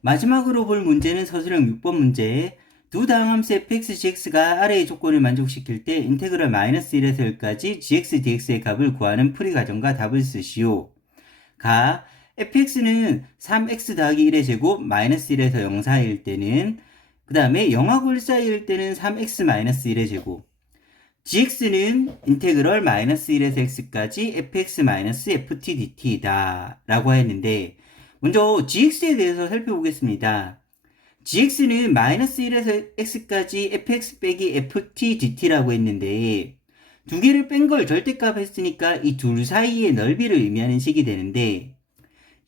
마지막으로 볼 문제는 서술형 6번 문제. 두 다항함수 fx, gx가 아래의 조건을 만족시킬 때 인테그랄 마이너스 1에서 1까지 gx, dx의 값을 구하는 풀이 과정과 답을 쓰시오. 가 fx는 3x 더하기 1의 제곱 마이너스 1에서 0 사이일 때는 그 다음에 0하고 1 사이일 때는 3x 마이너스 1의 제곱 gx는 인테그럴 마이너스 1에서 x까지 fx 마이너스 ft dt이다 라고 했는데 먼저 gx에 대해서 살펴보겠습니다. gx는 마이너스 1에서 x까지 fx 빼기 ft dt라고 했는데 두 개를 뺀 걸 절대값 했으니까 이 둘 사이의 넓이를 의미하는 식이 되는데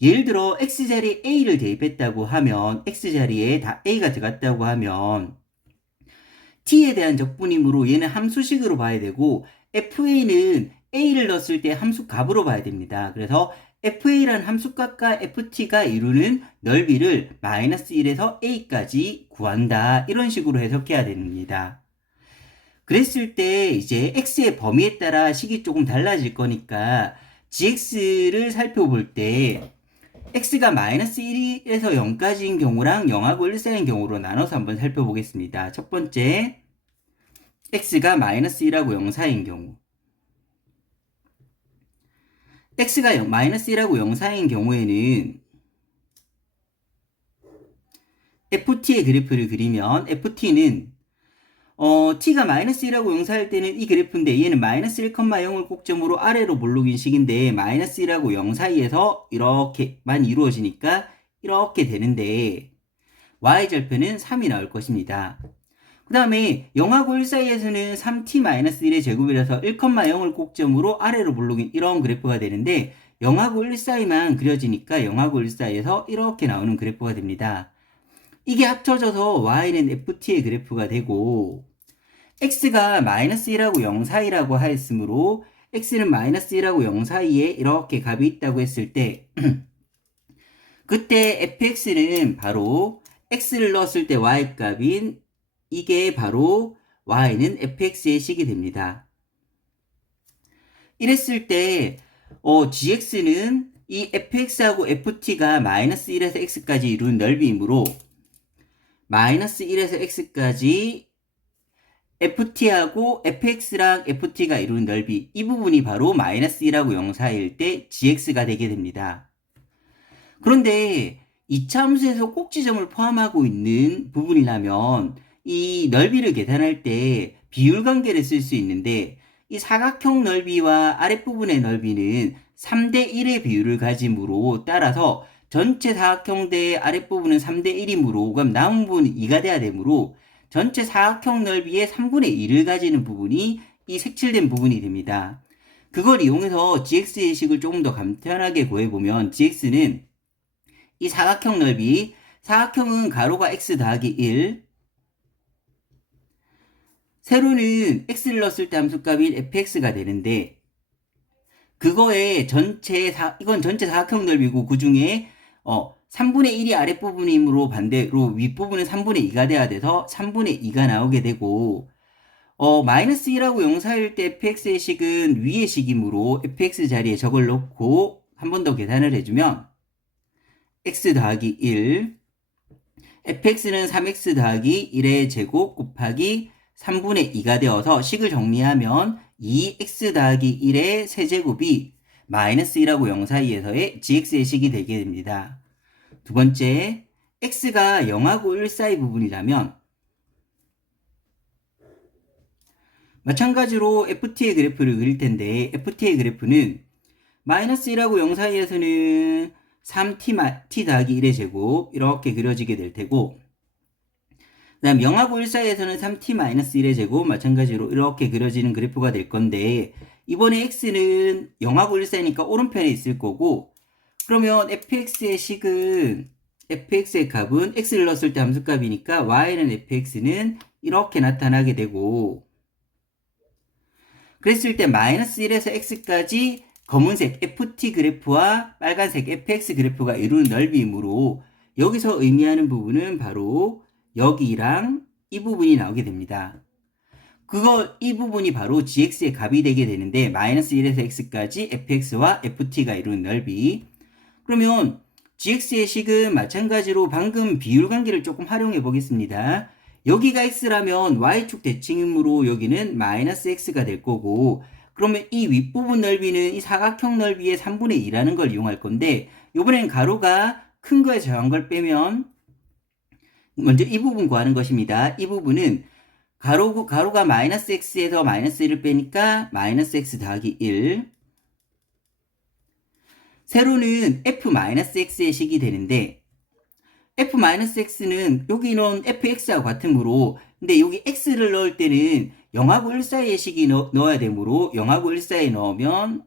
예를 들어 x자리에 a를 대입했다고 하면 x자리에 다 a가 들어갔다고 하면 t에 대한 적분이므로 얘는 함수식으로 봐야 되고 fa는 a를 넣었을 때 함수값으로 봐야 됩니다. 그래서 fa란 함수값과 ft가 이루는 넓이를 마이너스 1에서 a까지 구한다. 이런 식으로 해석해야 됩니다. 그랬을 때 이제 x의 범위에 따라 식이 조금 달라질 거니까 gx를 살펴볼 때 x가 마이너스 1에서 0까지인 경우랑 0하고 1 사이인 경우로 나눠서 한번 살펴보겠습니다. 첫 번째, x가 마이너스 1하고 0 사이인 경우. x가 마이너스 1하고 0 사이인 경우에는 ft의 그래프를 그리면 ft는 t가 마이너스 1하고 0 사이일 때는 이 그래프인데 얘는 마이너스 1,0을 꼭점으로 아래로 몰록인 식인데 마이너스 1하고 0 사이에서 이렇게만 이루어지니까 이렇게 되는데 y절편은 3이 나올 것입니다. 그 다음에 0하고 1 사이에서는 3t-1의 제곱이라서 1,0을 꼭점으로 아래로 몰록인 이런 그래프가 되는데 0하고 1 사이만 그려지니까 0하고 1 사이에서 이렇게 나오는 그래프가 됩니다. 이게 합쳐져서 y는 ft의 그래프가 되고 x가 마이너스 1하고 0 사이라고 하였으므로 x는 마이너스 1하고 0 사이에 이렇게 값이 있다고 했을 때 그때 fx는 바로 x를 넣었을 때 y값인 이게 바로 y는 fx의 식이 됩니다. 이랬을 때 gx는 이 fx하고 ft가 마이너스 1에서 x까지 이룬 넓이이므로 마이너스 1에서 x까지 ft하고 fx랑 ft가 이루는 넓이 이 부분이 바로 마이너스 1하고 0 사이일 때 gx가 되게 됩니다. 그런데 이차 함수에서 꼭 지점을 포함하고 있는 부분이라면 이 넓이를 계산할 때 비율 관계를 쓸 수 있는데 이 사각형 넓이와 아랫부분의 넓이는 3대 1의 비율을 가지므로 따라서 전체 사각형 대 아랫부분은 3대 1이므로 그럼 남은 부분은 2가 돼야 되므로 전체 사각형 넓이의 3분의 1을 가지는 부분이 이 색칠된 부분이 됩니다. 그걸 이용해서 gx의 식을 조금 더 간편하게 구해보면 gx는 이 사각형 넓이, 사각형은 가로가 x 더하기 1, 세로는 x를 넣었을 때 함수값인 fx가 되는데 그거에 이건 전체 사각형 넓이고 그 중에 3분의 1이 아랫부분이므로 반대로 윗부분은 3분의 2가 돼야 돼서 3분의 2가 나오게 되고 마이너스 1하고 0 사이일 때 fx의 식은 위의 식이므로 fx 자리에 저걸 넣고 한 번 더 계산을 해주면 x 더하기 1 fx는 3x 더하기 1의 제곱 곱하기 3분의 2가 되어서 식을 정리하면 2x 더하기 1의 세제곱이 마이너스 1하고 0 사이에서의 gx의 식이 되게 됩니다. 두 번째, x가 0하고 1 사이 부분이라면 마찬가지로 ft의 그래프를 그릴 텐데 ft의 그래프는 마이너스 1하고 0 사이에서는 3t 더하기 1의 제곱 이렇게 그려지게 될 테고 그 다음 0하고 1 사이에서는 3t-1의 제곱 마찬가지로 이렇게 그려지는 그래프가 될 건데 이번에 x는 0하고 1 사이니까 오른편에 있을 거고 그러면 fx의 식은 fx의 값은 x를 넣었을 때 함수값이니까 y는 fx는 이렇게 나타나게 되고 그랬을 때 마이너스 1에서 x까지 검은색 ft 그래프와 빨간색 fx 그래프가 이루는 넓이이므로 여기서 의미하는 부분은 바로 여기랑 이 부분이 나오게 됩니다. 이 부분이 바로 gx의 값이 되게 되는데 마이너스 1에서 x까지 fx와 ft가 이루는 넓이 그러면 gx의 식은 마찬가지로 방금 비율 관계를 조금 활용해 보겠습니다. 여기가 x라면 y축 대칭이므로 여기는 마이너스 x가 될 거고, 그러면 이 윗부분 넓이는 이 사각형 넓이의 3분의 2라는 걸 이용할 건데, 이번엔 가로가 큰 거에 작은 걸 빼면 먼저 이 부분 구하는 것입니다. 이 부분은 가로가 마이너스 x에서 마이너스 1을 빼니까 마이너스 x 더하기 1. 세로는 f-x의 식이 되는데, f-x는 여기는 fx하고 같으므로, 근데 여기 x를 넣을 때는 0하고 1 사이의 식이 넣어야 되므로 0하고 1 사이에 넣으면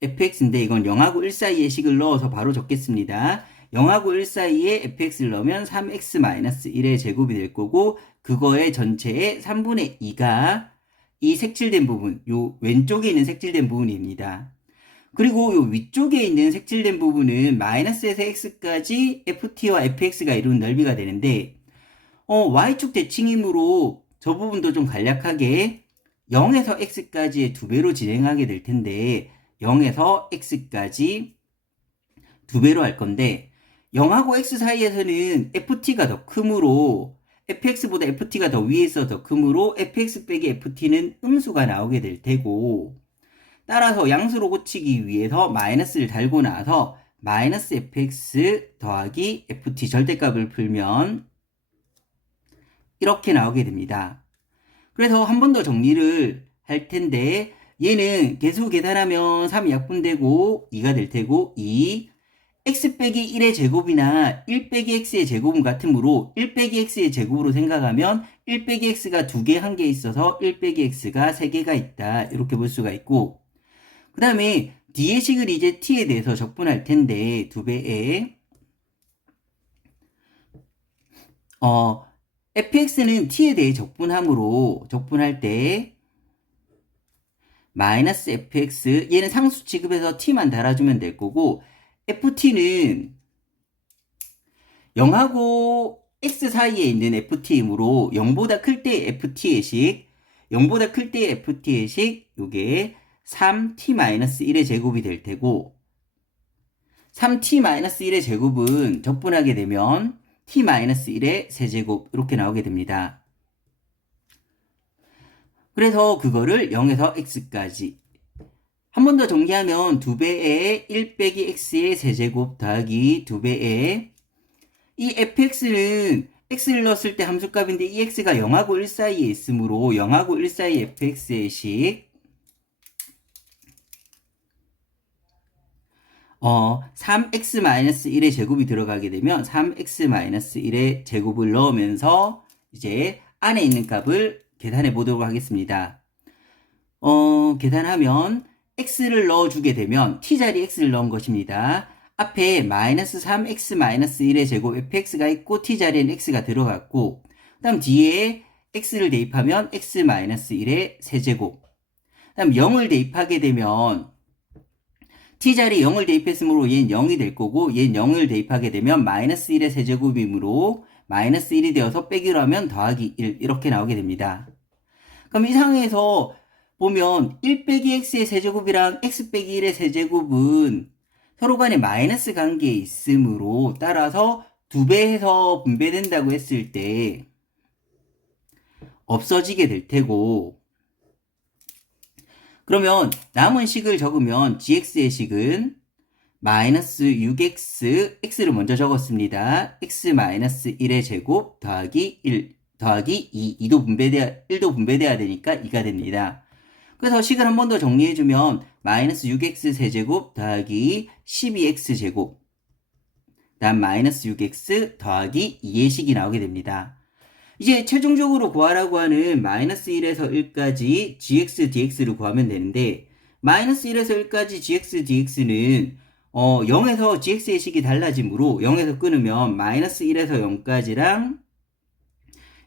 fx인데 이건 0하고 1 사이의 식을 넣어서 바로 적겠습니다. 0하고 1 사이에 fx를 넣으면 3x-1의 제곱이 될 거고, 그거의 전체의 3분의 2가 이 색칠된 부분, 요 왼쪽에 있는 색칠된 부분입니다. 그리고 요 위쪽에 있는 색칠된 부분은 마이너스에서 x까지 ft와 fx가 이루는 넓이가 되는데, y축 대칭이므로 저 부분도 좀 간략하게 0에서 x까지의 2배로 진행하게 될 텐데, 0에서 x까지 2배로 할 건데, 0하고 x 사이에서는 ft가 더 크므로 fx보다 ft가 더 위에 있어 더 크므로 fx 빼기 ft는 음수가 나오게 될 테고, 따라서 양수로 고치기 위해서 마이너스를 달고 나서 마이너스 fx 더하기 ft 절대값을 풀면 이렇게 나오게 됩니다. 그래서 한 번 더 정리를 할 텐데, 얘는 개수 계산하면 3이 약분되고 2가 될 테고, 2 x 빼기 1의 제곱이나 1 빼기 x의 제곱은 같으므로 1 빼기 x의 제곱으로 생각하면 1 빼기 x가 2개, 1개 있어서 1 빼기 x가 3개가 있다, 이렇게 볼 수가 있고, 그 다음에 뒤의 식을 이제 t에 대해서 적분할 텐데, 2배에 fx는 t에 대해 적분할 때 마이너스 fx, 얘는 상수 취급해서 t만 달아주면 될 거고, ft는 0하고 x 사이에 있는 ft이므로 0보다 클 때 ft의 식, 0보다 클 때 ft의 식, 요게 3t-1의 제곱이 될 테고, 3t-1의 제곱은 적분하게 되면 t-1의 세제곱, 이렇게 나오게 됩니다. 그래서 그거를 0에서 x까지 한 번 더 정리하면 2배의 1 빼기 x의 세제곱 더하기 2배의 이 fx는 x를 넣었을 때 함수값인데 이 x가 0하고 1 사이에 있으므로 0하고 1 사이 fx의 식 3x-1의 제곱이 들어가게 되면 3x-1의 제곱을 넣으면서 이제 안에 있는 값을 계산해 보도록 하겠습니다. 계산하면 x를 넣어주게 되면 t자리 x를 넣은 것입니다. 앞에 마이너스 3x-1의 제곱 fx가 있고 t자리엔 x가 들어갔고, 그 다음 뒤에 x를 대입하면 x-1의 세제곱, 그 다음 0을 대입하게 되면 t자리 0을 대입했으므로 얘는 0이 될 거고, 얘는 0을 대입하게 되면 마이너스 1의 세제곱이므로 마이너스 1이 되어서 빼기로 하면 더하기 1, 이렇게 나오게 됩니다. 그럼 이 상황에서 보면 1 빼기 x의 세제곱이랑 x 빼기 1의 세제곱은 서로 간에 마이너스 관계에 있으므로, 따라서 2배해서 분배된다고 했을 때 없어지게 될 테고, 그러면 남은 식을 적으면 gx의 식은 마이너스 6x, x를 먼저 적었습니다. x-1의 제곱 더하기 1 더하기 2, 1도 분배돼야 되니까 2가 됩니다. 그래서 식을 한 번 더 정리해주면 마이너스 6x 세제곱 더하기 12x 제곱, 다음 마이너스 6x 더하기 2의 식이 나오게 됩니다. 이제 최종적으로 구하라고 하는 마이너스 1에서 1까지 gx, dx를 구하면 되는데, 마이너스 1에서 1까지 gx, dx는 0에서 gx의 식이 달라지므로 0에서 끊으면 마이너스 1에서 0까지랑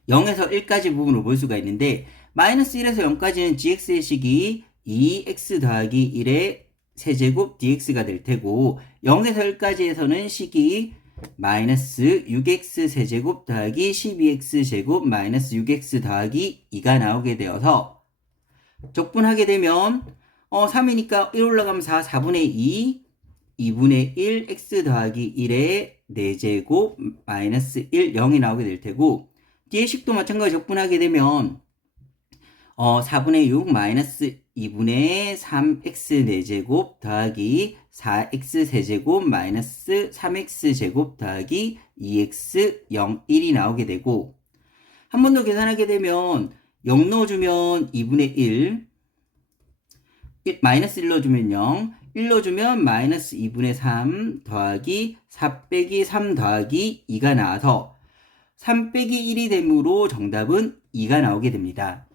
0에서 1까지 부분을 볼 수가 있는데, 마이너스 1에서 0까지는 gx의 식이 2x 더하기 1의 세제곱 dx가 될 테고, 0에서 1까지에서는 식이 마이너스 6x 세제곱 더하기 12x 제곱 마이너스 6x 더하기 2가 나오게 되어서 적분하게 되면 3이니까 1 올라가면 4, 4분의 2, 2분의 1 x 더하기 1의 4제곱 마이너스 1, 0이 나오게 될 테고 뒤에 식도 마찬가지 적분하게 되면 4분의 6 마이너스 2분의 3x 4제곱 더하기 4x 세제곱 마이너스 3x 제곱 더하기 2x 0, 1이 나오게 되고 한 번 더 계산하게 되면 0 넣어주면 2분의 1, 마이너스 1 넣어주면 0, 1 넣어주면 마이너스 2분의 3 더하기 4 빼기 3 더하기 2가 나와서 3 빼기 1이 되므로 정답은 2가 나오게 됩니다.